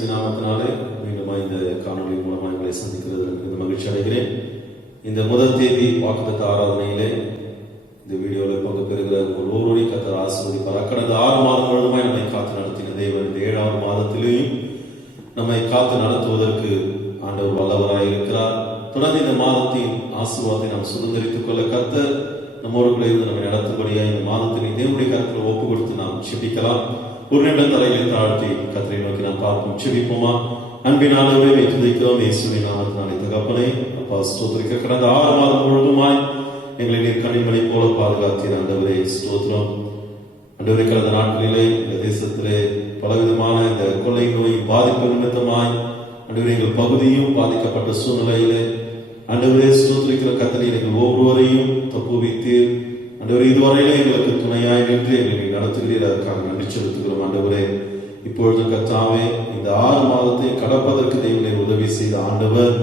இயேசுவின் நாமத்தினாலே மீண்டும் இந்த காணொலி மூலமாக எங்களை சந்திக்கிறது இந்த மகிழ்ச்சி அடைகிறேன். இந்த முதல் தேதி வாக்குத்தத்த ஆராதனையிலே இந்த வீடியோவில் பங்கு பெறுகிற ஒவ்வொருவரையும் கர்த்தர் ஆசீர்வதிப்பார். கடந்த 6 மாதம் முழுவதுமாய் நம்மை காத்து நடத்தின தேவன் இந்த 7வது மாதத்திலேயும் நம்மை காத்து நடத்துவதற்கு ஆண்டவர் வல்லவராய் இருக்கிறார். தொடர்ந்து இந்த மாதத்தின் ஆசீர்வாதத்தை நாம் சுதந்திரித்துக் கொள்ள கர்த்தர் நம்மோடு கூட இருந்து நம்மை நடத்தும்படியா இந்த மாதத்தினை தேவனுடைய கருத்தில் ஒப்பு கொடுத்து நாம் செபிக்கலாம். ஒரு நிமிடம் தலைகளை தாழ்த்தி கர்த்தரை நோக்கி நாம் பார்ப்போம். செபிப்போமா? அன்பினாலே துதிக்கிறோம் இயேசுவின் நாமத்தினாலே. தகப்பனே, அப்பா ஸ்தோத்திரிக்க கடந்த 6 மாதம் முழுவதுமாய் எங்களை நீர் கனிமணி போல பாதுகாத்தீர். ஆண்டவரே ஸ்தோத்திரம். ஆண்டவரே, கடந்த நாட்களிலே இந்த தேசத்திலே பலவிதமான இந்த கொள்ளை நோய் பாதிப்பு நிமித்தமாய் ஆண்டவரே எங்கள் பகுதியும் பாதிக்கப்பட்ட சூழ்நிலையிலே ஆண்டவரே ஸ்தோத்திரிக்கிற கர்த்தரை எங்கள் ஒவ்வொருவரையும் தப்புவித்தீர். ஆண்டவரே, இதுவரையிலே எங்களுக்கு துணையாய் நின்று எங்களை நடத்துகிறீர். அதற்காக நன்றி செலுத்துகிறோம். ஆண்டவரே, இப்பொழுது கர்த்தாவே இந்த 6 மாதத்தை கடப்பதற்கு தேவனை உதவி செய்த ஆண்டவர்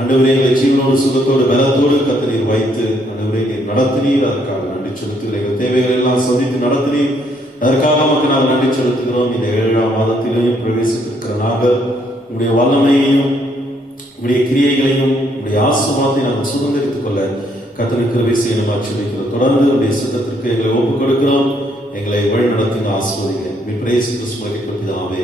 ஆண்டவரே எங்களை ஜீவனோடு சுகத்தோடு பலத்தோடு கர்த்தரீர் வைத்து ஆண்டவரே நீர் நடத்தினீர். அதற்காக நன்றி செலுத்துகிறேன். எங்கள் தேவைகளை எல்லாம் சந்தித்து நடத்தினீர். அதற்காக நமக்கு நாங்கள் நன்றி செலுத்துகிறோம். இந்த 7ஆம் மாதத்திலேயும் பிரவேசித்திருக்கிற நாங்கள் உங்களுடைய வல்லமையையும் உங்களுடைய கிரியைகளையும் உங்களுடைய ஆசீர்வாதத்தை நாங்கள் சுதந்திரித்துக் கொள்ள கர்த்தரின் கிருபை செய்ய நாம் ஜெபிக்கிறோம். தொடர்ந்து உங்களுடைய சித்தத்திற்கு எங்களை ஒப்புக் கொடுக்கிறோம். எங்களை வழி நடத்தி ஆசீர்வதிக்கிறேன். பிதாவே,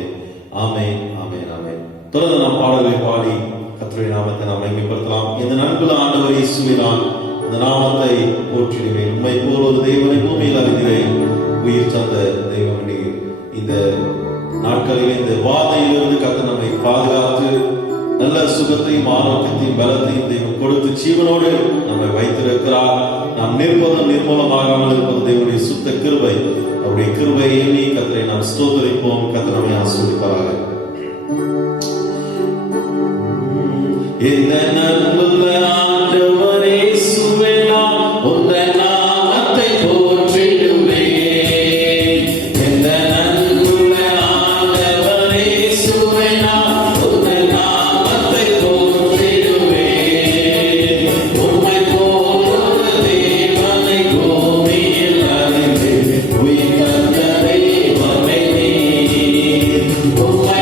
ஆமென், ஆமென், ஆமென். தொடர்ந்து நாம் பாடல்களை பாடி கர்த்தருடைய நாமத்தை நாம் மகிமைப்படுத்தலாம். இந்த நண்புல ஆண்டவர் இயேசுவினால் இந்த நாமத்தை போற்றிடுவேன். உம்மை போல் ஒரு தேவனை பூமியில் அறிகிறேன். உயிர் தந்த தெய்வம் இந்த நாட்களில் இந்த வாதையிலிருந்து கர்த்தர் நம்மை பாதுகாத்து நல்ல சுகத்தையும் ஆரோக்கியத்தையும் பலத்தையும் தெய்வம் கொடுத்து ஜீவனோடு நம்மை வைத்திருக்கிறார். நாம் நிர்பந்தம் நிர்மூலமாகாமல் இருப்பது தேவனுடைய சுத்த கிருபை. அவருடைய கிருபையை எண்ணி கர்த்தரை நாம் ஸ்தோத்திரிப்போம். கர்த்தர் நம்மை ஆசீர்வதிப்பாராக. இந்த நண்புள்ள ஆண்டவரே இயேசுவே நான் உந்த நாமத்தை போற்றிடுவேன். இந்த நண்புள்ள ஆண்டவரே இயேசுவே நான் உந்த நாமத்தை போற்றிடுவேன். உம்மை போல் ஒரு தேவனை பூமியில் அறிந்தேன். உயிர் தந்த தெய்வமே நீர். உம்மை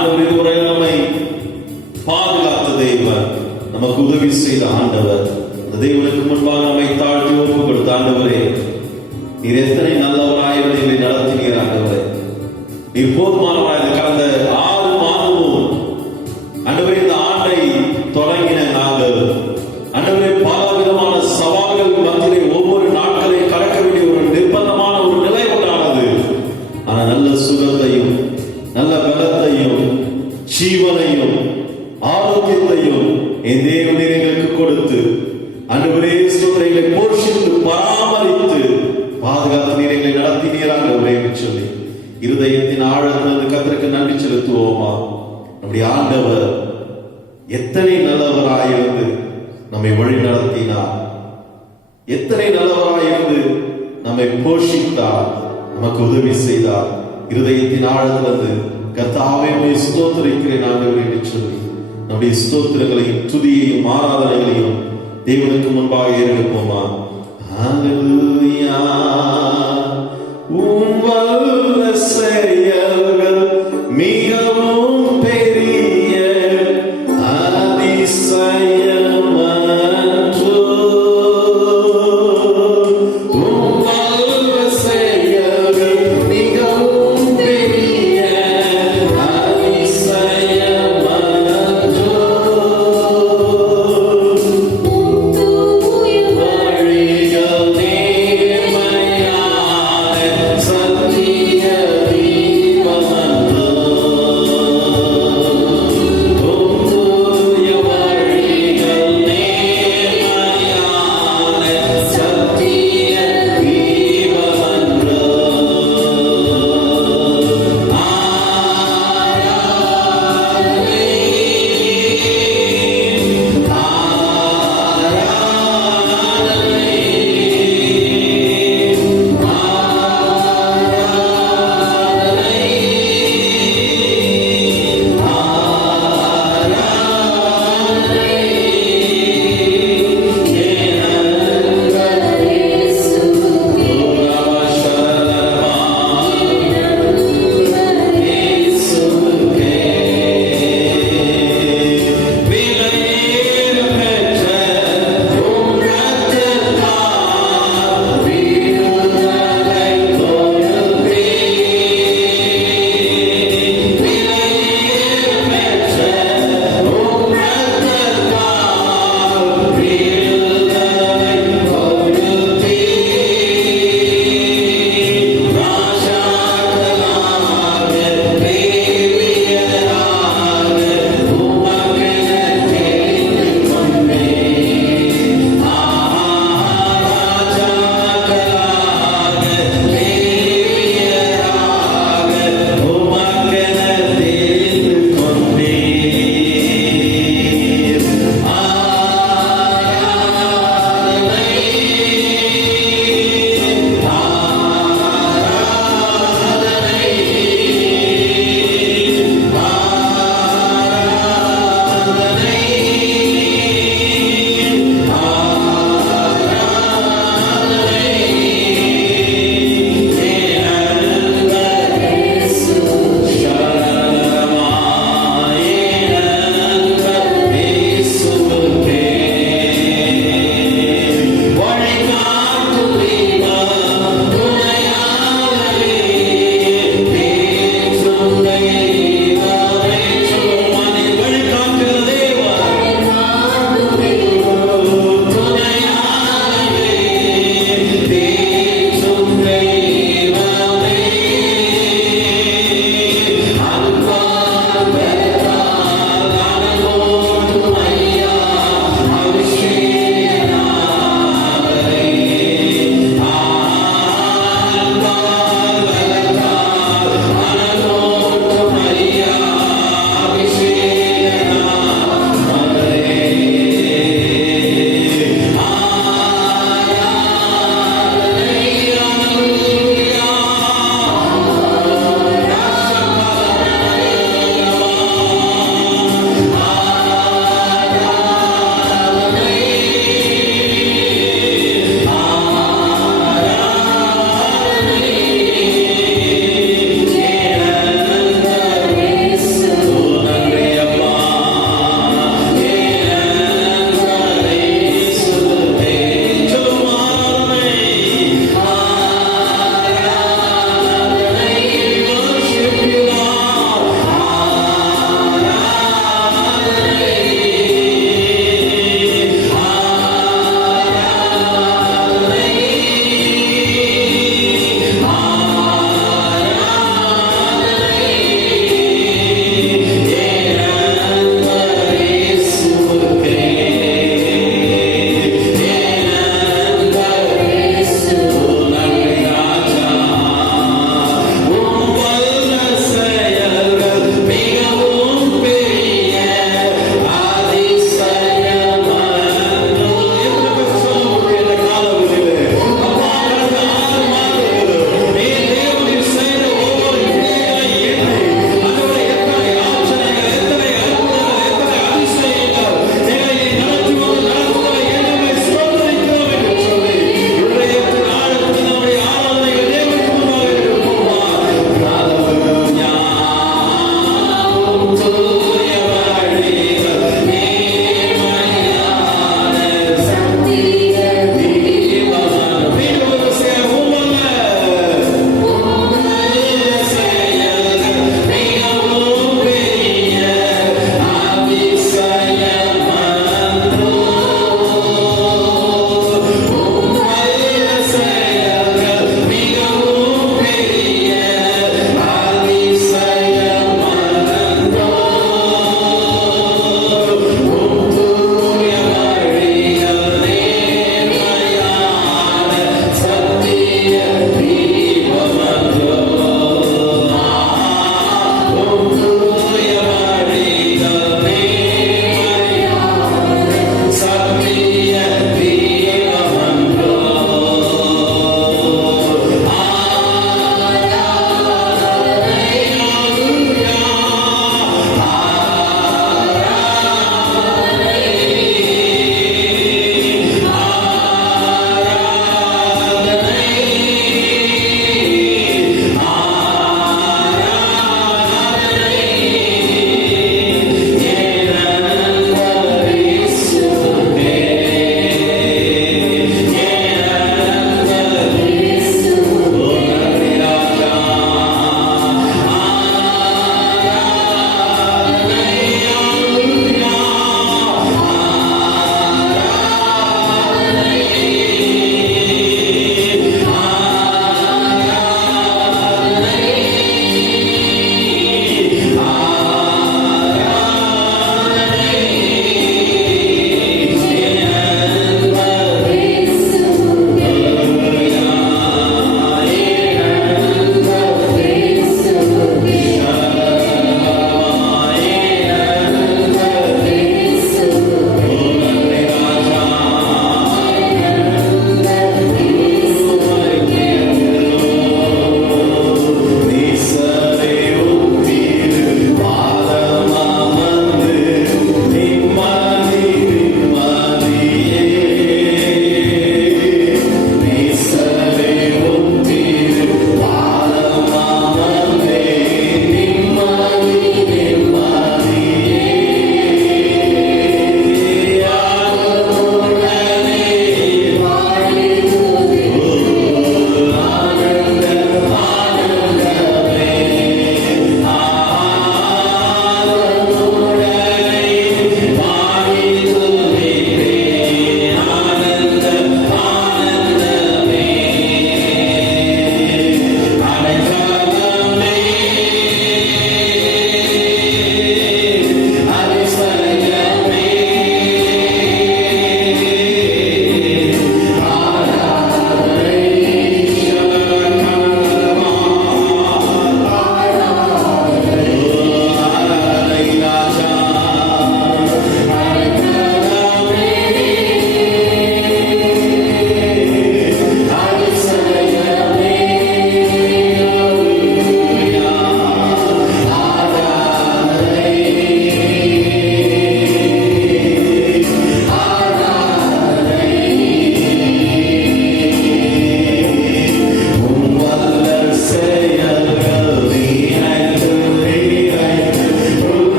ஆண்டவர் இதுவரை நம்மை பாதுகாத்த தேவன், நமக்கு உதவி செய்த ஆண்டவர், அந்த தேவனுக்கு முன்பாக நம்மை தாழ்த்தி ஒப்பு கொடுத்த ஆண்டவரே, நீர் எத்தனை நல்லவராய் எங்களை நடத்தினீர் ஆண்டவரே. நீர் போதுமானவராய் கடந்த 6 மாதமும் ஆண்டவரே இந்த ஆண்டை தொடங்கின நாங்கள் ஆண்டவரே பல விதமான சவால்கள் மத்தியிலே ஒவ்வொரு நாட்களையும் கடக்க வேண்டிய ஒரு நிர்பந்தமான ஒரு நிலை உண்டானது. ஆனா நல்ல சுகத்தையும் நல்ல பலத்தையும் ஜீவனையும் ஆரோக்கியத்தையும் என் தேவனீர் எங்களுக்கு கொடுத்து ஆண்டவரே எங்களை போஷித்து பராமரித்து பாதுகாத்து நீர் எங்களை நடத்தினீராக ஒரே சொல்லி இருதயத்தின் ஆழத்திலிருந்து கர்த்தருக்கு நன்றி செலுத்துவோமா. நம்முடைய ஆண்டவர் எத்தனை நல்லவராயிருந்து நம்மை வழி நடத்தினார், எத்தனை நல்லவராயிருந்து நம்மை போஷித்தார், நமக்கு உதவி செய்தார். இருதயத்தின் ஆழத்திலிருந்து கர்த்தாவே உம்மை ஸ்தோத்திரிக்கிறேன் ஆண்டவரே என்று சொல்லி நம்முடைய ஸ்தோத்திரங்களையும் துதியையும் ஆராதனைகளையும் தேவனுக்கு முன்பாக ஏறெடுப்போமா. ஹல்லேலூயா. உம் வல்ல செயல்கள் மிகவும் பெரிய அதிசயமன்றோ. உம் வல்ல செயல்கள் மிகவும் பெரிய அதிசயமன்றோ. வழிகள் நேர்மையான சத்திய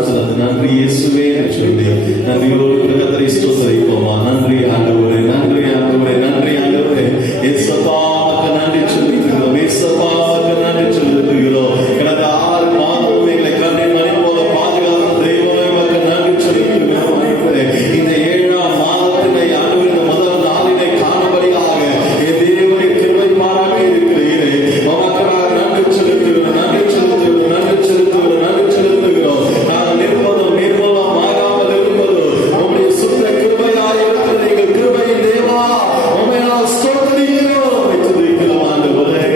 ஆழத்திலிருந்து நன்றி இயேசுவே என்று சொல்லி நன்றியோடு கர்த்தரை ஸ்தோத்திரிப்போமா. நன்றி ஆண்டவரே, நன்றி ஆண்டவரே, நன்றி ஆண்டவரே. இயேசுவாவுக்கு நன்றி சொல்லுகிறோம், இயேசுவாவுக்கு நன்றி சொல்லுகிறோம். கடந்த 6 மாதம் எங்களை கண்ணின் மணி போல பாதுகாத்த தெய்வமே உமக்கு நன்றி சொல்லுகிறோம். இந்த 7ஆம் மாதத்தினை ஆண்டவரே இந்த முதல் நாளினை காணும்படியாக என் தேவனை கிருபை பாராட்டி இருக்கிறீரே. உமக்கு நான் நன்றி செலுத்துகிறோம், நன்றி செலுத்துகிறோம், நன்றி செலுத்துகிறோம், நன்றி செலுத்துகிறோம். நாங்கள் நிற்பதும் நிர்மூலமாகாமல் இருப்பதும் உம்முடைய சுத்த கிருபையாய் இருக்கிற எங்கள் கிருபையின் தேவா, உம்மை நான் ஸ்தோத்திரிக்கிறோம், துதிக்கிறோம் ஆண்டவரே.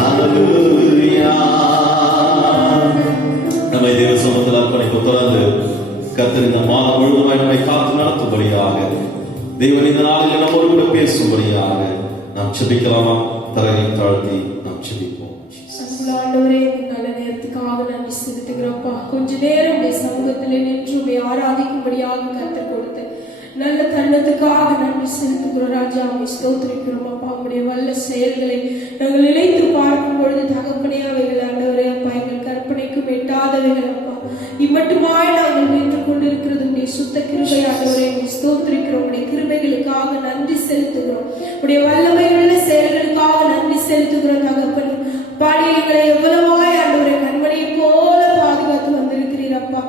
ஹல்லேலூயா. நம்மை தேவ சமூகத்தில் அர்ப்பணிக்க தொடர்ந்து கர்த்தர் இந்த மாதம் முழுவதுமாய் நம்மை காத்து நடத்தும்படியாக தேவன் இந்த நாளில் நம்மோடு கூட பேசும்படியாக நாம் செபிக்கலாமா? தரையை தாழ்த்தி நாம் செபிப்போம். ஆண்டவரே, நல்ல நேரத்துக்காக நன்றி செலுத்துகிறோம்ப்பா. கொஞ்ச நேரம் உடைய சமூகத்திலே நின்று உடைய ஆராதிக்கும்படியாக கர்த்தர் கொடுத்து நல்ல தருணத்துக்காக நன்றி செலுத்துகிறோம் ராஜா. உங்களை ஸ்தோத்திரிக்கிறோம் அப்பா. உங்களுடைய வல்ல செயல்களை நாங்கள் நினைத்து பார்க்கும் பொழுது தகப்பனே அவைகள் ஆண்டவரே அப்பா எங்கள் கற்பனைக்கும் எட்டாதவைகள் அப்பா. இம்மட்டுமாய் நாங்கள் நின்று கொண்டிருக்கிறது உடைய சுத்த கிருபை ஆண்டவரே. உங்களை ஸ்தோத்திரிக்கிறோம். உடைய கிருபைகளுக்காக நன்றி செலுத்துகிறோம். உடைய வல்லமை உள்ள செயல்களுக்காக நன்றி செலுத்துகிறோம் தகப்பனே. பாடியங்களை எவ்வளவாய் ஆண்டவரை கண்மணியை போல பாதுகாத்து வந்திருக்கிறீர் அப்பா.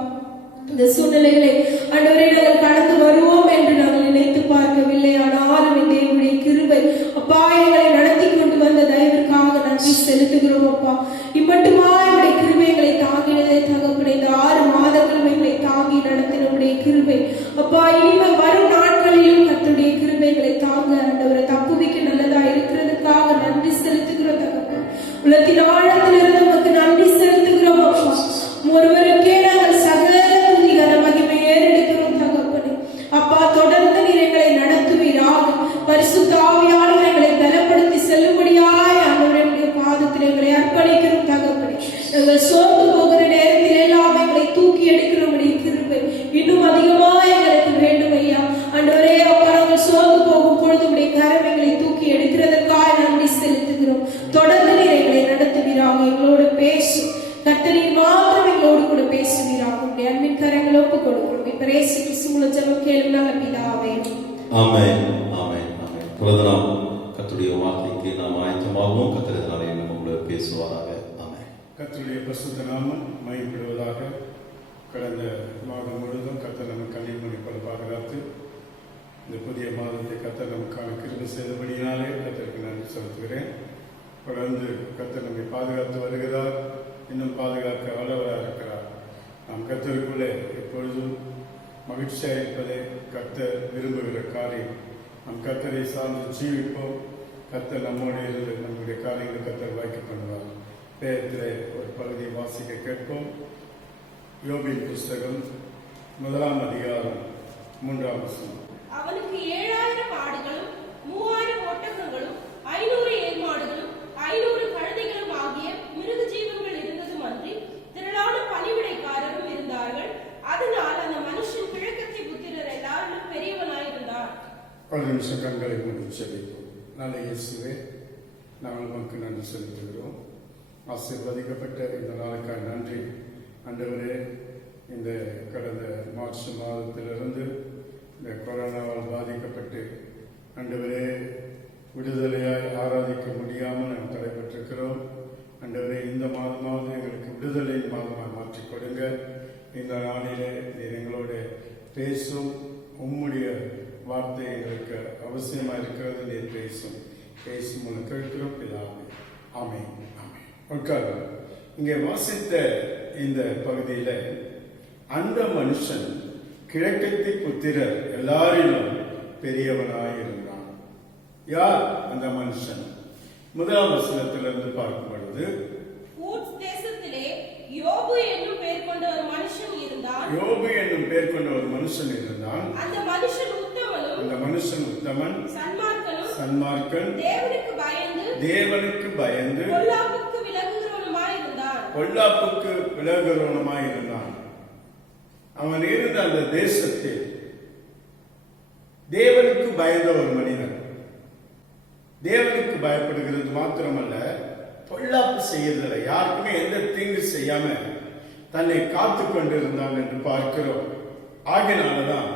இந்த சூழ்நிலைகளை ஆண்டவரை நாங்கள் கடந்து வருவோம் என்று நாங்கள் நினைத்து பார்க்கவில்லை. ஆனாலும் என் தேவனுடைய கிருபை அப்பா எங்களை நடத்தி கொண்டு வந்த தயவிற்காக நன்றி செலுத்துகிறோம் அப்பா. இம்மட்டுமா என்னுடைய கிருபை எங்களை தாங்கினதே தகப்பனே. இந்த 6 மாதங்களும் எங்களை தாங்கி நடத்தின உடைய கிருபை அப்பா இனிமே வரும் நாட்களிலும் கர்த்தருடைய கிருபை எங்களை தாங்க ஆண்டவரை தப்புவிக்க நல்லதா இருக்கிறதுக்காக நன்றி செலுத்துகிறோம் தகப்பனே. உலகத்தின் ஆழத்திலிருந்து நமக்கு நன்றி செலுத்துகிறோம் அப்பா. ஒருவருக்கே நாங்கள் சகல துதிகர மகிமை ஏறெடுக்கிறோம் தகப்பனே. அப்பா தொடர்ந்து நீர் எங்களை நடத்துவீராக. பரிசுத்த ஆவியானவர் எங்களை பலப்படுத்தி செல்லும்படியாய் ஆண்டவருடைய பாதத்தில் எங்களை அர்ப்பணிக்கிறோம் தகப்பனே. நாங்கள் சோர்ந்து போகிற நேரத்தில் எல்லாம் எங்களை தூக்கி எடுக்கிறோம் கிருபை இன்னும் அதிகமாக எங்களுக்கு வேண்டும் ஐயா. ஆண்டவரே அப்பா நாங்கள் சோர்ந்து போகும் பொழுது உடைய கரம் எங்களை தூக்கி எடுக்கிறதற்காக நன்றி செலுத்துகிறோம். தொடர்ந்து நீர் எங்களை நடத்துவீராக. எங்களோடு பேசும் கர்த்தரின் மாத்திரம் எங்களோடு கூட பேசுவீராக. உடைய அன்பின் கரங்களை ஒப்புக் கொடுக்கிறோம். இப்ப இயேசு கிறிஸ்து மூலம் ஜெபம் கேளும் நல்ல பிதாவே. ஆமென், ஆமென், ஆமென். தொடர்ந்து நாம் கர்த்தருடைய வார்த்தைக்கு நாம் ஆயத்தமாகவும் கர்த்தர் நாளை நம்மளோட பேசுவாராக. ஆமென். கர்த்தருடைய பரிசுத்த நாமம் மகிமைப்படுவதாக. கடந்த மாதம் முழுவதும் கர்த்தர் நம்ம கண்ணீர் மணி போல பாதுகாத்து இந்த புதிய மாதத்தை கர்த்தர் நமக்கான கிருபை செய்தபடியினாலே கர்த்தருக்கு நன்றி செலுத்துகிறேன். தொடர்ந்து கர்த்தர் நம்மை பாதுகாத்து வருகிறார், இன்னும் பாதுகாக்க வல்லவராக இருக்கிறார். நாம் கர்த்தருக்குள்ளே எப்பொழுதும் மகிழ்ச்சியாக இருப்பதை கர்த்தர் விரும்புகிற காரியம். நம் கர்த்தரை சார்ந்து ஜீவிப்போம். கர்த்தர் நம்மோடு இருந்து நம்முடைய காரியங்களை கர்த்தர் வாய்க்க பண்ணுவார். வேதத்திலே ஒரு பகுதியை வாசிக்க கேட்போம். யோபின் புஸ்தகம் 1ஆம் அதிகாரம் 3ஆம் வசனம். அவனுக்கு 7000 ஆடுகளும் 3000 ஒட்டகங்களும் 500 ஏர்மாடுகளும் 500 கழுதைகளும் ஆகிய மிருக ஜீவன்கள் இருந்ததும் அன்றி திரளான பணிவிடைக்காரரும் இருந்தார்கள். அதனால் அந்த மனுஷன் கிழக்கத்தை புத்திரர் எல்லாரிலும் பெரியவனாயிருந்தார். 10 நிமிஷம் கண்களை மூடி செபிப்போம். நல்ல இயேசுவே, நாங்கள் உமக்கு நன்றி செலுத்துகிறோம். ஆசீர்வதிக்கப்பட்ட இந்த நாளுக்காக நன்றி ஆண்டவரே. இந்த கடந்த மார்ச் மாதத்திலிருந்து இந்த கொரோனாவால் பாதிக்கப்பட்டு ஆண்டவரே விடுதலையாய் ஆராதிக்க முடியாமல் நாம் தடைபட்டிருக்கிறோம். ஆண்டவரே இந்த மாதமாவது எங்களுக்கு விடுதலை மாதமாக மாற்றிக் கொடுங்க. இந்த நாளிலே நீர் எங்களோட பேசும். உம்முடைய வார்த்தை எங்களுக்கு அவசியமாக இருக்கிறது. நீர் பேசும் மூலம் கேட்கிறோம் பிதாவே. ஆமென், ஆமென். உட்கார்ந்து இங்கே வாசித்த இந்த பகுதியில் அந்த மனுஷன் கிழக்கத்தி புத்திரர் எல்லாரிலும் பெரியவனாயிருந்தான். யார் அந்த மனுஷன்? 1ஆம் வசனத்திலிருந்து பார்க்கும் பொழுது ஊட்ஸ் தேசத்திலே யோபு என்னும் பெயர் கொண்ட ஒரு மனுஷன் இருந்தான். யோபு என்னும் பெயர் கொண்ட ஒரு மனுஷன் இருந்தான். அந்த மனுஷன் உத்தமன் சன்மார்க்கன் தேவனுக்கு பயந்து பொல்லாப்புக்கு விலகுகிறவனுமாய் இருந்தான். அவன் இருந்த அந்த தேசத்தில் தேவனுக்கு பயந்த ஒரு மனிதன். தேவனுக்கு பயப்படுகிறது மாத்திரமல்ல, பொல்லாப்பு செய்யறதில்லை. யாருக்குமே எந்த தீங்கு செய்யாம தன்னை காத்து கொண்டிருந்தான் என்று பார்க்கிறோம். ஆகினால்தான்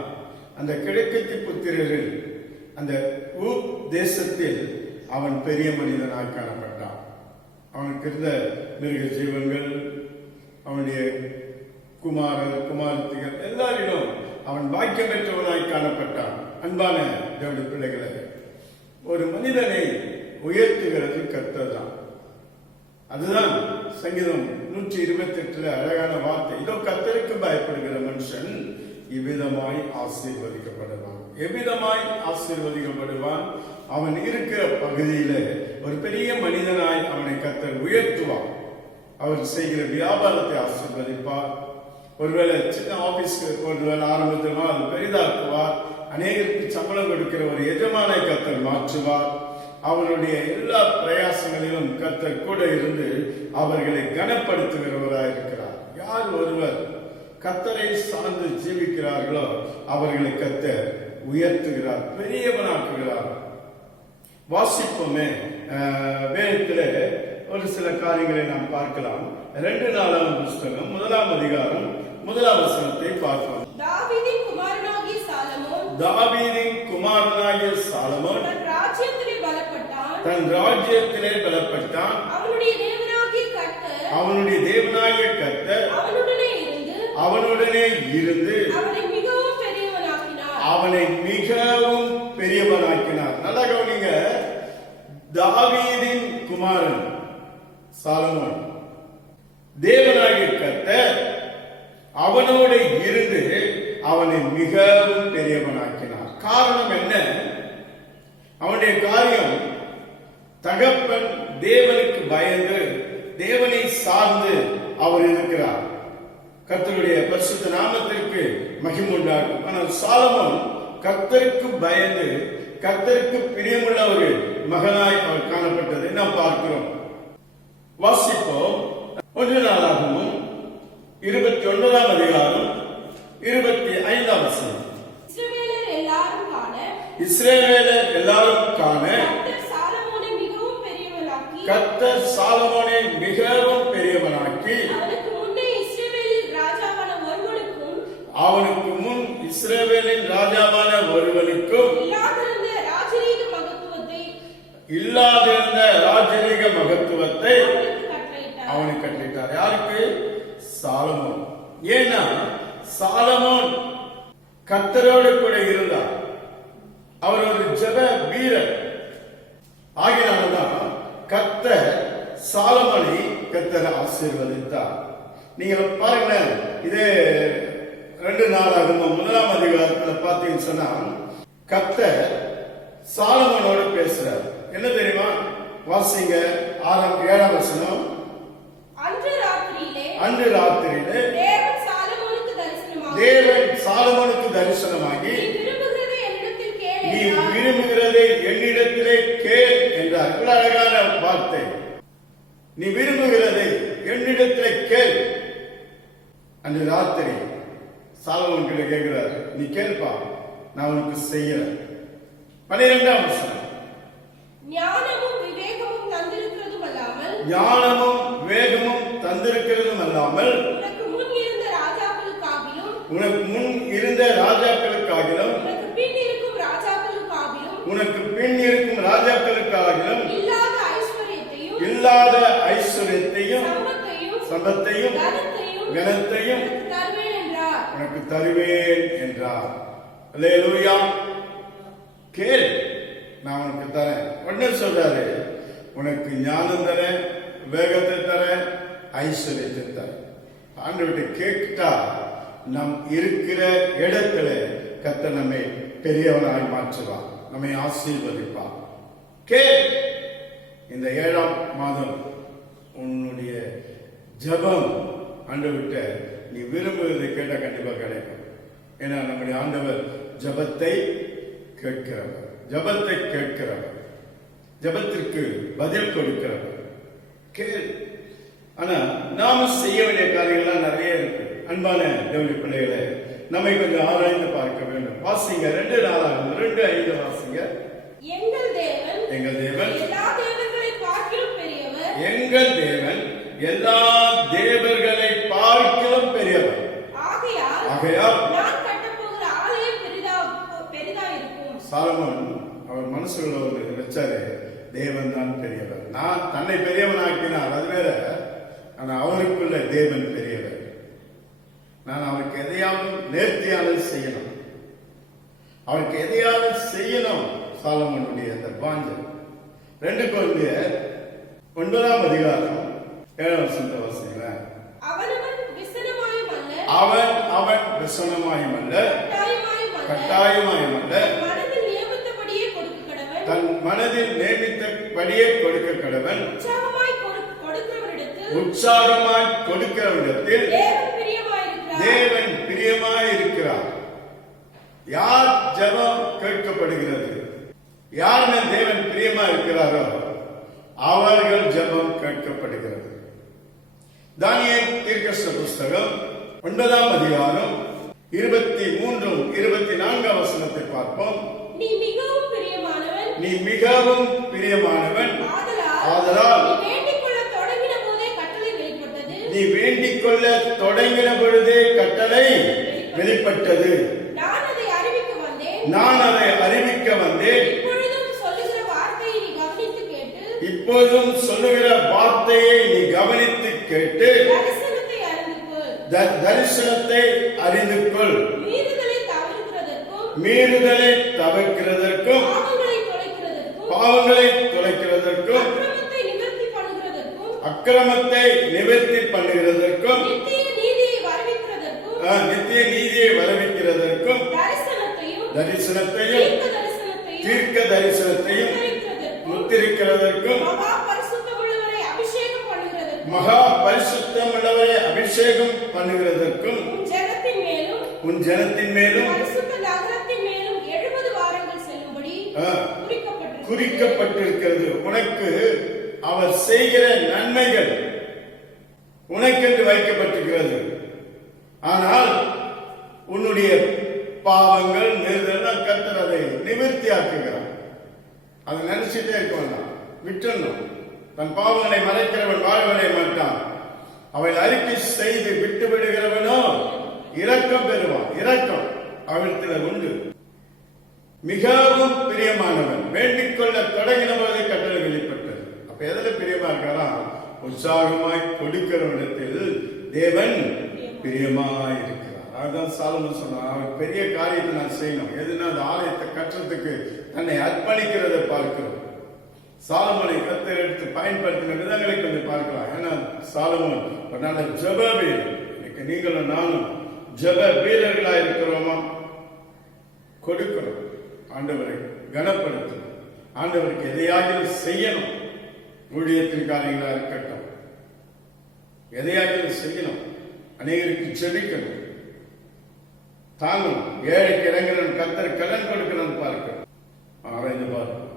அந்த கிழக்கத்தி புத்திரரில் அந்த ஊர் தேசத்தில் அவன் பெரிய மனிதனாய் காணப்பட்டான். அவனுக்கு இருந்த மிருக ஜீவன்கள், அவனுடைய குமாரத்திகள் எல்லாரிலும் அவன் பாக்கியம் பெற்றவனாய் காணப்பட்டான். அன்பான தேவனுடைய பிள்ளைகளை, ஒரு மனிதனை உயர்த்துகிறது கர்த்தர் தான். அதுதான் சங்கீதம் 128 அழகான வார்த்தை. இதோ கர்த்தருக்கு பயப்படுகிற மனுஷன் இவ்விதமாய் ஆசீர்வதிக்கப்படுவான். எவ்விதமாய் ஆசீர்வதிக்கப்படுவான்? அவன் இருக்கிற பகுதியில ஒரு பெரிய மனிதனாய் அவனை கர்த்தர் உயர்த்துவான். அவர் செய்கிற வியாபாரத்தை ஆசீர்வதிப்பார். ஒருவேளை சின்ன ஆபீஸ்க்கு ஒருவேளை ஆரம்பத்திலோ அது பெரிதாக்குவார். அநேகருக்கு சம்பளம் கொடுக்கிற ஒரு எஜமானை கர்த்தர் மாற்றுவார். அவருடைய எல்லா பிரயாசங்களிலும் கர்த்தர் கூட இருந்து அவர்களை கனப்படுத்துகிறவராயிருக்கிறார். யார் ஒருவர் கர்த்தரை சார்ந்து ஜீவிக்கிறார்களோ அவர்களை கர்த்தர் உயர்த்துகிறார், பெரியவனாக்குகிறார். வாசிப்போமே, வேதத்திலே ஒரு சில காரியங்களை நாம் பார்க்கலாம். 2 நாளாம் புஸ்தகம் 1ஆம் அதிகாரம் 1ஆம் வசனத்தை பார்ப்போம். தாவீதின் குமாரனாகிய சாலமோன் தன் ராஜ்யத்திலே பலப்பட்டான். அவனுடைய தேவனாகிய கர்த்தர் அவனுடனே இருந்து அவனை மிகவும் பெரியவனாக்கினார். நல்லா கவனிங்க, தாவீதின் குமாரன் சாலமோன், தேவனாகிய கர்த்தர் அவனோடு இருந்து அவனை மிகவும் பெரியவனாக்கினார். காரணம் என்ன? அவனுடைய காரியம், தகப்பன் தேவனுக்கு பயந்து தேவனை சார்ந்து அவர் இருக்கிறார். கர்த்தருடைய பரிசுத்த நாமத்திற்கு மகிமை உண்டாகும். ஆனால் சாலமோன் கர்த்தருக்கு பயந்து கர்த்தருக்கு பிரியமுள்ள ஒரு மகனாய் அவர் காணப்பட்டதை நாம் பார்க்கிறோம். வாசிப்போம். 1 நாளாகமம் 29ஆம் அதிகாரம் 25ஆம் வசனம். இஸ்ரவேலர் எல்லாரும் காண கர்த்தர் சாலமோனை மிகவும் பெரியவனாக்கி அவனுக்கு முன் இஸ்ரவேலின் ராஜாவான ஒருவனுக்கும் இல்லாதிருந்த ராஜரீக மகத்துவத்தை அவனுக்கு கட்டளையிட்டார். யாருக்கு? சாலமோன். ஏன்னா சாலமோன் கர்த்தரோடு கூட இருந்தார். அவர் ஒரு ஜெப வீரர். ஆகினால்தான் கர்த்தர் சாலமோனை கர்த்தர் ஆசீர்வதித்தார். நீங்க பாருங்க, இதே 2 நாளாகமம் 1ஆம் அதிகாரத்தில் பார்த்தீங்கன்னு சொன்னா கர்த்தர் சாலமோனோடு பேசுறார். என்ன தெரியுமா? வாசிங்க 7ஆம் வசனம். அன்று ராத்திரியிலே தேவன் சாலமோனுக்கு தரிசனமாகி நீ விரும்புகிறதை என்னிடத்திலே கேள் என்றார். இவ்வளவு அழகான வார்த்தை. நீ விரும்புகிறதை என்னிடத்திலே கேள். அன்று ராத்திரி சாலமோன் கிட்ட கேட்கிறார், நீ கேள்பா, நான் உனக்கு செய்யறேன். 12ஆம் வசனம். ஞானமும் விவேகமும் தந்திருக்கிறதும் அல்லாமல் உனக்கு முன் இருந்த ராஜாக்களுக்காகிலும் உனக்கு பின் இருக்கும் ராஜாக்களுக்காகிலும் இல்லாத ஐஸ்வர்யத்தையும் சம்பத்தையும் கனத்தையும் உனக்கு தருவேன் என்றார். அல்லேலூயா. கேள், நான் உனக்கு தரேன். உடனே சொல்றாரு, உனக்கு ஞானம் தரேன், வேகத்தை தரேன், ஐஸ்வர்யத்தை தரேன். ஆண்டவர்கிட்ட கேட்டா நம் இருக்கிற இடத்துல கர்த்தர் நம்மை பெரியவனாய் மாற்றுவார், நம்மை ஆசீர்வதிப்பார். கேள். இந்த 7ஆம் மாதம் உன்னுடைய ஜெபம் ஆண்டவர்கிட்ட நீ விரும்புவதை கேட்டா கண்டிப்பா கிடைக்கும். ஏன்னா நம்முடைய ஆண்டவர் ஜெபத்தை கேட்கிறவர், ஜெபத்தை கேட்கிறவர், ஜெபத்திற்கு பதில் கொடுக்கிறவர். கேள். ஆனா நாம செய்ய வேண்டிய காரியங்கள்லாம் நிறைய இருக்கு. அன்பான தேவனுடைய பிள்ளைகளை, நம்மை கொஞ்சம் ஆராய்ந்து பார்க்க வேண்டும். வாசிங்க 2 நாளாகமம் 2:5 வாசிங்க. எங்கள் தேவன் எல்லா தேவர்களை பார்க்கிலும் மனசுக்குள்ள ஒரு வச்சாரு, தேவன் தான் பெரியவர். நான் தன்னை பெரியவன் ஆக்கினார், அது வேற. ஆனா அவருக்குள்ள தேவன் பெரியவர். நான் அவருக்கு எதையாவது நேர்த்தியானது செய்யணும், அவருக்கு எதையாவது செய்யணும். சாலமோனுடைய அந்த வாஞ்சல். 2 கொரிந்தியர் 9ஆம் அதிகாரம் 7ஆம் வசனத்தை வாசிக்கிறேன். அவனவன் விசனமாயும் அல்ல, அவன் விசனமாயும் அல்ல, கட்டாயமாயும் அல்ல, கட்டாயமாயும் அல்ல, மனதில் நியமித்தபடியே கொடுக்க கடவன், தன் மனதில் நேமித்தபடியே கொடுக்க கடவன், உற்சாகமாய் கொடுக்கிறவரிடத்தில் தேவன் பிரியமாயிருக்கிறார். யார் ஜெபம் கேட்கப்படுகிறது, யார் மேல் தேவன் பிரியமா இருக்கிறாரோ அவர்கள் ஜெபம் கேட்கப்படுகிறது. தானியேல் தீர்க்கதரிசன புஸ்தகம் 9ஆம் அதிகாரம் 23 24 வசனத்தை பார்ப்போம். நீ மிகவும் பிரியமானவன், ஆதலால் நீ வேண்டிக் கொள்ள தொடங்கின பொழுதே கட்டளை வெளிப்பட்டது. நான் அதை அறிவிக்க வந்தேன். இப்பொழுதும் சொல்லுகிற வார்த்தையை நீ கவனித்து கேட்டு தரிசனத்தை அறிந்து கொள். மீறுதலை தவிர்க்கிறதற்கும், பாவங்களை தொலைக்கிறதற்கும், அக்கிரமத்தை நிவர்த்தி பண்ணுகிறதற்கும், நித்திய நீதியை வரவிக்கிறதற்கும், தரிசனத்தையும் தீர்க்க தரிசனத்தையும் முத்திரிக்கிறதற்கும், மகா பரிசுத்தம் உள்ளவரை அபிஷேகம் பண்ணுகிறதற்கும், உன் ஜனத்தின் மேலும் குறிக்கப்பட்டிருக்கிறது. உனக்கு அவர் செய்கிற நன்மைகள் உனக்கென்று வைக்கப்பட்டிருக்கிறது. ஆனால் உன்னுடைய பாவங்கள் மீறுதல் கர்த்தர் அதை நிவர்த்தியாக்குகிறார். அதை நினைச்சிட்டே இருக்க வேண்டாம், விட்டுணும். தன் பாவங்களை மறைக்கிறவன் வாழ்வடைய மாட்டான். அவள் அறிக்கை செய்து விட்டு விடுகிறவனோ இரக்கம் பெறுவான். இரக்கம் அவளிடத்தில் உண்டு. மிகவும் பிரியமானவன், வேண்டிக் கொள்ள தொடங்கின போது கட்டளை வெளிப்பட்டது. அப்ப எதில் பிரியமா இருக்காரா? உற்சாகமாய் கொடுக்கிறவனிடத்தில் தேவன் பிரியமாய் இருக்கிறார். அதுதான் சாலமோன் சொன்னார், அவன் பெரிய காரியத்தை நான் செய்யணும். எதுனா அந்த ஆலயத்தை கட்டுறதுக்கு தன்னை அர்ப்பணிக்கிறதை பார்க்கிறோம். சாலமோனை கர்த்தர் எடுத்து பயன்படுத்தின விதங்களை கொஞ்சம் பார்க்கலாம். ஏன்னா சாலமோன் ஒரு நல்ல ஜெப வீரர். இன்னைக்கு நீங்களும் நானும் ஜெப வீரர்களா இருக்கிறோமா? கொடுக்கணும், ஆண்டவரை கனப்படுத்தணும், ஆண்டவருக்கு எதையாக செய்யணும். ஊழியத்தின் காரியங்களா இருக்கட்டும், எதையாக செய்யணும். அநேகருக்கு ஜெபிக்கணும், தாங்கணும். ஏழைக்கு இறங்குறன் கர்த்தர் கடன் கொடுக்கணும் பார்க்கணும். ஆராய்ந்து பார்க்கணும்.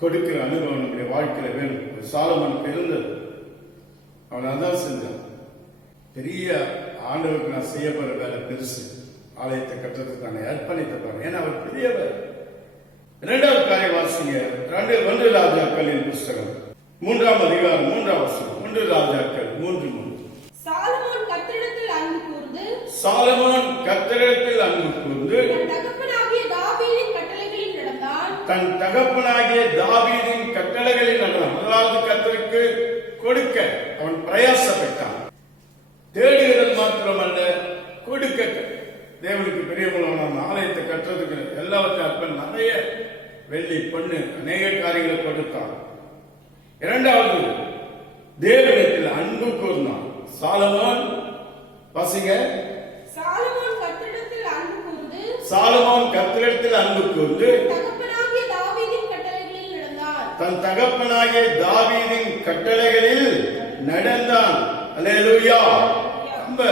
கொடுக்கிற அனுபவம் நம்முடைய வாழ்க்கையில வேணும். சாலமோனுக்கு இருந்தது. அவன் அதான் செஞ்சான். பெரிய ஆண்டவருக்கு நான் செய்ய போற வேலை பெருசு. ஆலயத்தை கட்டுறதுக்கு நான் அர்ப்பணித்த, ஏன்னா அவர் பெரியவர். 2வது காரியம் வாசிங்க. 1 ராஜாக்களின் புஸ்தகம் 3ஆம் அதிகாரம் 3ஆம் வசனம். 1 ராஜாக்கள் 3:3. சாலமோன் கர்த்தரிடத்தில் அன்பு கூர்ந்து தன் தகப்பனாகிய தாவீதின் கட்டளைகளில் நடந்தான். முதலாவது கர்த்தருக்கு கொடுக்க அவன் பிரயாசப்பட்டான். தேடுகிறது மாத்திரமல்ல, கொடுக்க. தேவனுக்கு பெரியவங்களான ஆலயத்தை கட்டுறதுக்கு எல்லாவற்றையும் அர்ப்பணம், நிறைய வெள்ளி பொண்ணு அநேக காரியங்களை கொடுத்தான். 2வது தேவனிடத்தில் அன்பு கூர்ந்தான். சாலமோன் வாசிங்க. சாலமோன் கர்த்தரிடத்தில் அன்பு கூர்ந்து தன் தகப்பனாகிய தாவீதின் கட்டளைகளில் நடந்தான். அல்லேலூயா. ரொம்ப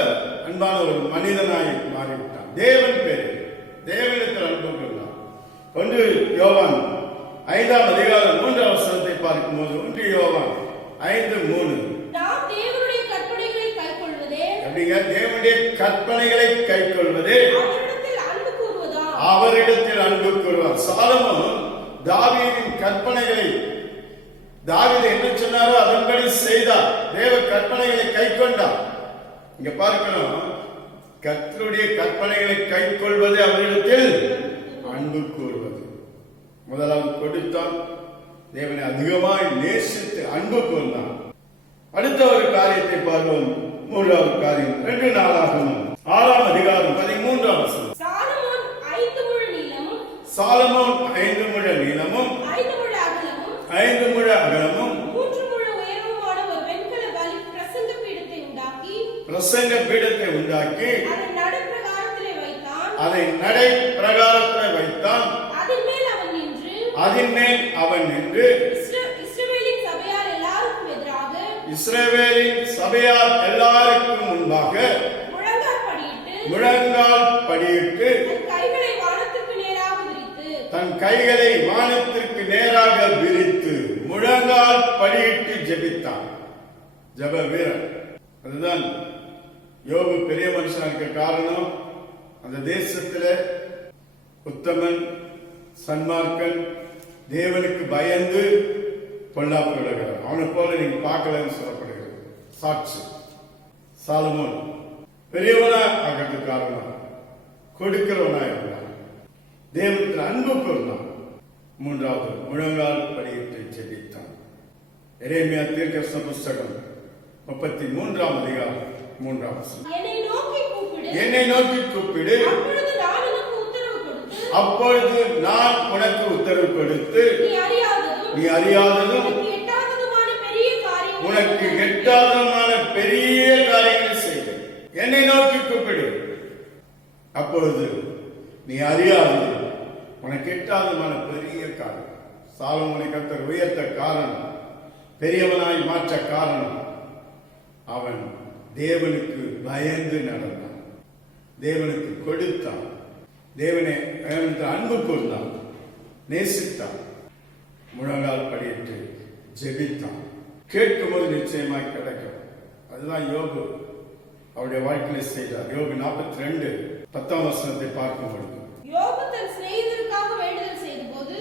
அன்பான ஒரு மனிதனாய் மாறிவிட்டான். தேவன் பேரு, தேவனிடத்தில் அன்பு கொண்டான். 1 யோவான் 5ஆம் அதிகாரம் 3ஆம் வசனத்தை பார்க்கும்போது 1 யோவான் 5:3. நாம் தேவனுடைய கற்பனைகளை கைக்கொள்வதே, அப்படிங்க, தேவனுடைய கற்பனைகளை கைக்கொள்வதே அவரிடத்தில் அன்பு கூறுவார். சாலமோன் தாவீதின் கற்பனைகளை, தாவீது என்ன சொன்னாரோ அதன்படி செய்தார். தேவ கற்பனைகளை கைக்கொண்டார். இங்க பார்க்கணும், கர்த்தருடைய கற்பனைகளை கைக்கொள்வது அவரிடத்தில் அன்பு கூறுவது. முதலாவது கொடுத்தான், தேவனை அதிகமாய் நேசித்து அன்பு கூர்ந்தான். அடுத்த ஒரு காரியத்தை பார்ப்போம். மூன்றாவது காரியம் 2 நாளாகமம் 6ஆம் அதிகாரம் 13ஆம் வசனம். சாலமோன் 5 முழ நீளமும் சாலமோன் 5 முழ நீளமும் 5 முழ அகலமும் 5 முழ அகலமும் 3 முழ உயரமுமான ஒரு வெண்கல பிரசங்க பீடத்தை உண்டாக்கி பிரசங்க பீடத்தை உண்டாக்கி அதை நடுப்பிரகாரத்திலே வைத்தான். அதை நடை பிரகாரத்திலே வைத்தான். அதின் மேல் அவன் நின்று இஸ்ரவேலின் சபையார் எல்லாருக்கும் முன்பாக முழங்கால் படியிட்டு தன் கைகளை வானத்திற்கு நேராக விரித்து முழங்கால் படியிட்டு ஜெபித்தான். ஜெப வீரன். அதுதான் யோபு பெரிய மனுஷனா இருக்க காரணம். அந்த தேசத்துல உத்தமன், சன்மார்க்கன், தேவனுக்கு பயந்து பொல்லாப்பு விடுகிறார். அவனை போல நீங்க பார்க்கலன்னு சொல்லப்படுகிறது. சாட்சி சாலமோன் பெரியவனா ஆகிறது காரணம் கொடுக்கிறவனா இருந்தான். தேவத்தில் அன்பு கூர்ந்தான். மூன்றாவது முழங்கால் படியிட்டு ஜெபித்தான். எரேமியா தீர்க்கதரிசன புஸ்தகம் 33ஆம் அதிகாரம் 3ஆம் வசனம். என்னை நோக்கி கூப்பிடு, அப்பொழுது நான் உனக்கு உத்தரவு கொடுத்து நீ அறியாததும் உனக்கு எட்டாததுமான பெரிய காரியங்கள் செய்து. என்னை நோக்கி கூப்பிடு, அப்பொழுது நீ அறியாதது உனக்கு எட்டாததுமான பெரிய காரியம். சாலமோனை கர்த்தர் உயர்த்த காரணம், பெரியவனாய் மாற்ற காரணம், அவன் தேவனுக்கு பயந்து நடந்தான், தேவனுக்கு கொடுத்தான், தேவனை அன்பு கூர்ந்தான், நேசித்தான், முழங்கால் படியிட்டு ஜெபித்தான். கேட்கும்போது நிச்சயமாய் கிடைக்கும். அதுதான் யோபு அவருடைய வாழ்க்கையில செய்தார். யோபு 42 10ஆம் வசனத்தை பார்க்கும் பொழுது யோபு தன் சிநேகிதருக்காக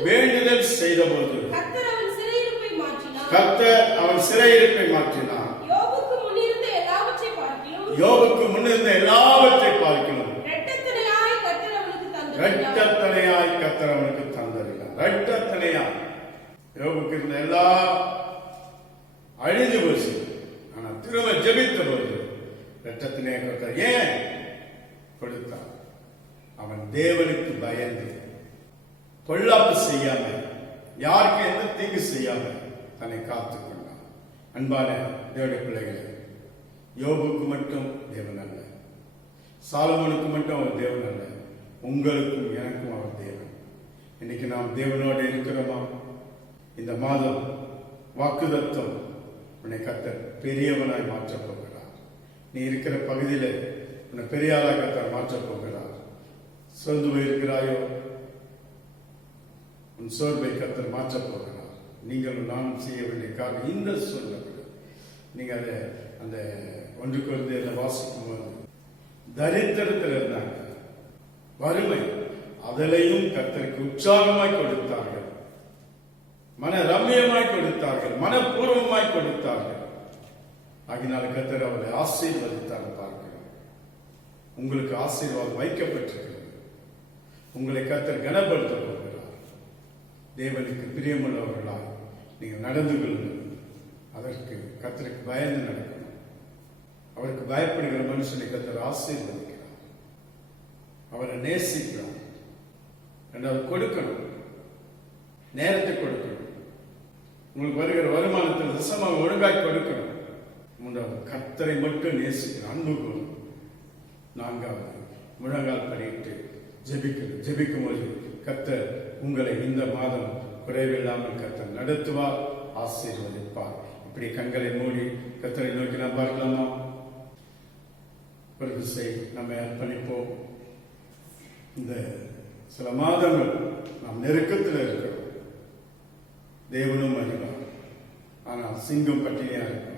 வேண்டுதல் செய்தபோது கர்த்தர் அவன் சிறையிருப்பை மாற்றினார். யோபுக்கு முன்னிருந்த எல்லாவற்றை பார்க்கிலும் இரட்டத்தனையாய் கர்த்தர் அவனுக்கு தந்தறினார். இரட்டத்தனையாய் யோபுக்கு இருந்த எல்லா அழிஞ்சு போச்சு. ஆனா திரும்ப ஜெபித்த போது இரட்டத்தினே கர்த்தர் ஏன் கொடுத்தான்? அவன் தேவனுக்கு பயந்து பொல்லாப்பு செய்யாம, யாருக்கு எந்த தீங்கு செய்யாம தன்னை காத்துக் கொண்டான். அன்பான தேவனுடைய பிள்ளைகளே, யோபுக்கு மட்டும் தேவன் அல்ல, சாலமோனுக்கு மட்டும் அவர் தேவன் அல்ல, உங்களுக்கும் எனக்கும் அவர் தேவன். இன்னைக்கு நாம் தேவனோடு இருக்கிறோமா? இந்த மாதம் வாக்குதத்தம் உன்னை கர்த்தர் பெரியவனாய் மாற்றப் போகிறார். நீ இருக்கிற பகுதியில உன்னை பெரியாராய் கர்த்தர் மாற்றப் போகிறார். சோர்ந்து போயிருக்கிறாயோ, உன் சோர்வை கர்த்தர் மாற்றப் போகிறார். நீங்களும் நானும் செய்ய வேண்டிய காரணம் இந்த சூழ்நிலை. நீங்க அதை அந்த 1 கொரிந்தியர்ல வாசிக்கும் போது தரித்திரத்தில் இருந்தாங்க, வறுமை, அதிலையும் கர்த்தருக்கு உற்சாகமாய் கொடுத்தார்கள், மன ரம்யமாய் கொடுத்தார்கள், மனப்பூர்வமாய் கொடுத்தார்கள். ஆகினால கர்த்தர் அவரை ஆசீர்வதித்தார். பார்க்கிறோம், உங்களுக்கு ஆசீர்வாதம் வைக்கப்பட்டிருக்கிறது. உங்களை கர்த்தர் கனப்படுத்த போகிறார். தேவனுக்கு பிரியமுள்ளவர்களாய் நீங்கள் நடந்து கொள்ளுங்கள். அதற்கு கர்த்தருக்கு பயந்து நடக்கணும். அவருக்கு பயப்படுகிற மனுஷனை கர்த்தர் ஆசீர்வதிக்கிறார், அவரை நேசிக்கிறார். ரெண்டாவது கொடுக்கணும், நேரத்தை கொடுக்கணும். உங்களுக்கு வருகிற வருமானத்தில் தசமாக ஒழுங்காய் கொடுக்கணும். மூன்றாவது கர்த்தரை மட்டும் நேசிக்கிற அன்பு கூறும். நான்காவது முழங்கால் படியிட்டு ஜெபிக்கணும். ஜெபிக்கும் போது கர்த்தர் உங்களை இந்த மாதம் குறைவில்லாமல் கர்த்தர் நடத்துவார், ஆசீர்வதிப்பார். இப்படி கண்களை மூடி கர்த்தரை நோக்கி நாம் பார்க்கலாமா? ஒரு திசை நம்மை அர்ப்பணிப்போம். இந்த சில மாதங்கள் நாம் நெருக்கத்தில் இருக்கிறோம். தேவனும் அறிவார். ஆனால் சிங்கம் பட்டினியா இருக்கும்.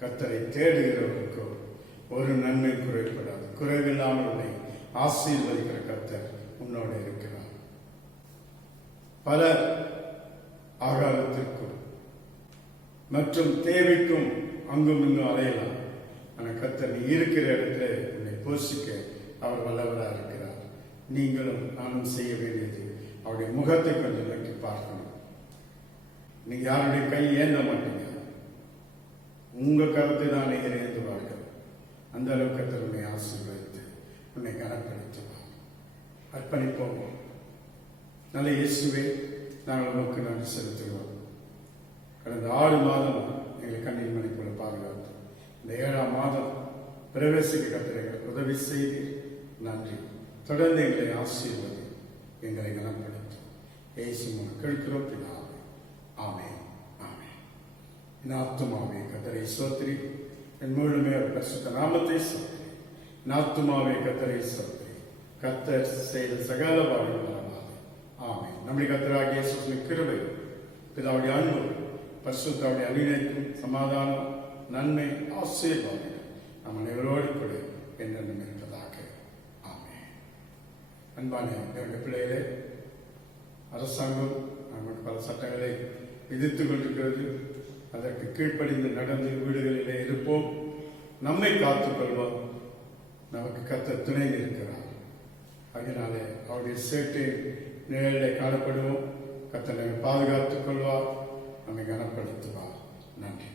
கர்த்தரை தேடுகிறவர்களுக்கோ ஒரு நன்மை குறைப்படாது. குறைவில்லாமல் உன்னை ஆசீர்வதிக்கிற கர்த்தர் உன்னோட இருக்கிறார். பல ஆகாரத்திற்கும் மற்றும் தேவைக்கும் அங்கும் இங்கும் அலையலாம். ஆனால் கர்த்தர் நீ இருக்கிற இடத்துல உன்னை போஷிக்க அவர் வல்லவராக இருக்கிறார். நீங்களும் நானும் செய்ய வேண்டியது அவருடைய முகத்தை கொஞ்சம் நோக்கி பார்க்கணும். நீங்க யாருடைய கை ஏந்த மாட்டீங்க, உங்க கருத்தை தான் நீங்கள் ஏந்துவார்கள். அந்த அளவுக்கு கர்த்தர் உன்னை ஆசீர்வதித்து உன்னை கனப்படுத்துவார். அர்ப்பணிப்போம். நல்ல இயேசுவே, நாங்கள் உமக்கு நன்றி செலுத்துகிறோம். கடந்த 6 மாதம் எங்களை கண்ணீர் மணி போல பாதுகாத்து இந்த 7ஆம் மாதம் பிரவேசிக்க கர்த்தர் உதவி செய்து நன்றி. தொடர்ந்து எங்களை ஆசீர்வதி, எங்களை கனப்படுத்தும். இயேசு மூலம் கேட்கிறோம் பிதாவே. ஆமென், ஆமென். என் ஆத்துமாவே கர்த்தரை ஸ்தோத்திரி, என் முழுமே அவர் பரிசுத்த நாமத்தை ஸ்தோத்திரி. என் ஆத்துமாவே கர்த்தரை ஸ்தோத்திரி, கர்த்தர் செய்த சகல பாடுகளாக. ஆமென். நம்முடைய கர்த்தராகிய இயேசுவின் கிருபை, பிதாவுடைய அன்பு, பரிசுத்தாவுடைய அநினைக்கும் சமாதானம், நன்மை, ஆசீர்வாதம் நம் அனைவரோடு கூட என்றென்றும் இருப்பதாக. ஆமென். அன்பான தேவனுடைய பிள்ளைகளே, அரசாங்கம் நமக்கு பல சட்டங்களை விதித்துக் கொண்டிருக்கிறது. அதற்கு கீழ்ப்படிந்து நடந்து வீடுகளிலே இருப்போம். நம்மை காத்துக் கொள்வோம். நமக்கு கர்த்தர் துணை இருக்கிறார். அதனாலே அவருடைய சேட்டை நிழலிலே காணப்படுவோம். கர்த்தர் நம்மை பாதுகாத்துக் கொள்வார், நம்மை கனப்படுத்துவார். நன்றி.